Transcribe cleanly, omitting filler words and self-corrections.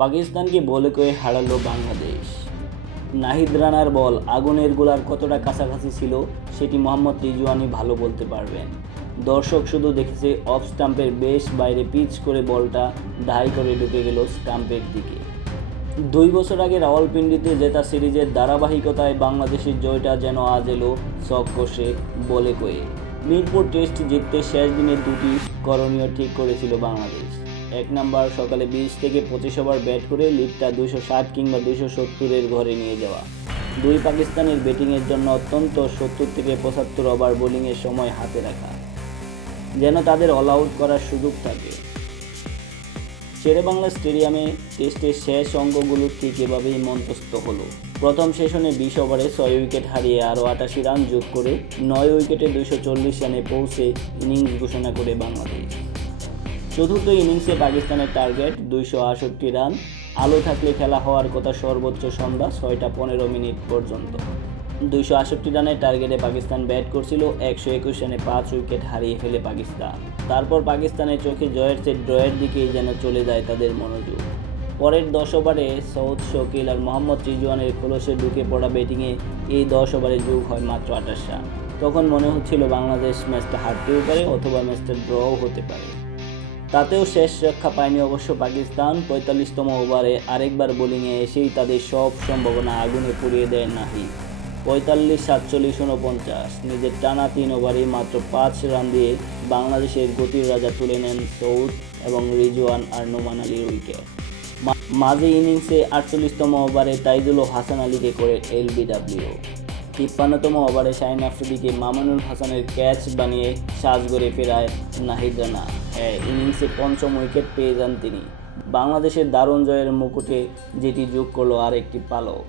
পাকিস্তানকে বলে কয়ে হারালো বাংলাদেশ। নাহিদ রানার বল আগুনের গোলার কতটা কাছাকাছি ছিল সেটি মোহাম্মদ রিজওয়ানই ভালো বলতে পারবেন। দর্শক শুধু দেখেছে অফ স্টাম্পের বেশ বাইরে পিচ করে বলটা ঢাই করে ঢুকে গেল স্টাম্পের দিকে। 2 বছর আগে রাওয়ালপিন্ডিতে জেতা সিরিজের ধারাবাহিকতায় বাংলাদেশের জয়টা যেন আজ এলো শখ কষে বলে কয়ে। মিরপুর টেস্ট জিততে শেষ দিনের দুটি করণীয় ঠিক করেছিল বাংলাদেশ। 1 নাম্বার, সকালে 20 থেকে 25 ওভার ব্যাট করে লিডটা 260 কিংবা 270-এর ঘরে নিয়ে যাওয়া। 2, পাকিস্তানের ব্যাটিংয়ের জন্য অত্যন্ত 70 থেকে 75 ওভার বোলিংয়ের সময় হাতে রাখা, যেন তাদের অল আউট করার সুযোগ থাকে। শেরেবাংলা স্টেডিয়ামে টেস্টের শেষ অঙ্কগুলো ঠিক এভাবেই মন্তস্থ হলো। প্রথম সেশনে 20 ওভারে 6 উইকেট হারিয়ে আরও 88 রান যোগ করে 9 উইকেটে 240 রানে পৌঁছে ইনিংস ঘোষণা করে বাংলাদেশ। চতুর্থ ইনিংসে পাকিস্তানের টার্গেট 268 রান। আলো থাকলে খেলা হওয়ার কথা সর্বোচ্চ সন্ধ্যা 6টা 15 পর্যন্ত। 268 রানের টার্গেটে পাকিস্তান ব্যাট করছিল। 121 রানে 5 উইকেট হারিয়ে ফেলে পাকিস্তান। তারপর পাকিস্তানের চোখে জয়ের চেয়ে ড্রয়ের দিকেই যেন চলে যায় তাদের মনোযোগ। পরের 10 ওভারে সৌদ শকিল আর মোহাম্মদ রিজওয়ানের খোলসে ঢুকে পড়া ব্যাটিংয়ে এই 10 ওভারে যোগ হয় মাত্র 28 রান। তখন মনে হচ্ছিল বাংলাদেশ ম্যাচটা হারতেও পারে অথবা ম্যাচটা ড্রও হতে পারে। তাতেও শেষ রক্ষা পায়নি অবশ্য পাকিস্তান। 45তম ওভারে আরেকবার বোলিংয়ে এসেই তাদের সব সম্ভাবনা আগুনে পুড়িয়ে দেয় নাহিদ। 45, 47, 49 নিজের টানা 3 ওভারে মাত্র 5 রান দিয়ে বাংলাদেশের গতির রাজা তুলে নেন সৌদ এবং রিজওয়ান আর নোমান আলীর উইকেট। মাঝে ইনিংসে 48তম ওভারে তাইজুল হাসান আলীকে করে এলবিডব্লিউ। 53তম ওভারে শাহিন আফ্রিদিকে মামুনুল হাসানের ক্যাচ বানিয়ে সাজঘরে ফেরায় নাহিদ রানা। ইনিংসে 5ম উইকেট পেয়ে যান তিনি। বাংলাদেশের দারুণ জয়ের মুকুটে যেটি যোগ করলো আর একটি পালক।